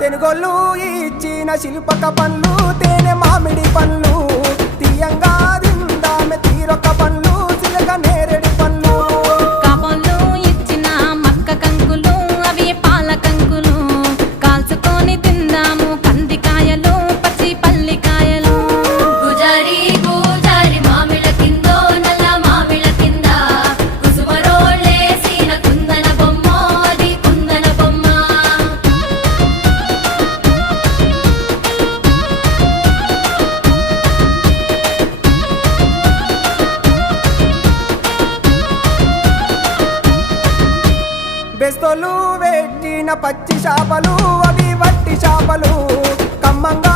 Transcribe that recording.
తెనుగోళ్ళు ఇచ్చిన శిల్పక పండ్లు తేనె మామిడి పండ్లు తీయంగా తిందామె తీరొక్క పండ్లు చిలక నేరేడి పండ్లు కాబోళ్ళు ఇచ్చిన మక్క కంకులు అవి పాల కంకులు కాల్చుకొని తిందాము కందికాయలు పచ్చి పల్లికాయలు గుజారి గుజారి మామిళ్ళ కిందో నల్ల మామిళ్ళ కింద కుసుమరోళ్ళేసిన కుందన బొమ్మ అది కుందన బొమ్మ బెస్తోలు పెట్టిన పచ్చి చేపలు అవి వట్టి చేపలు కమ్మంగా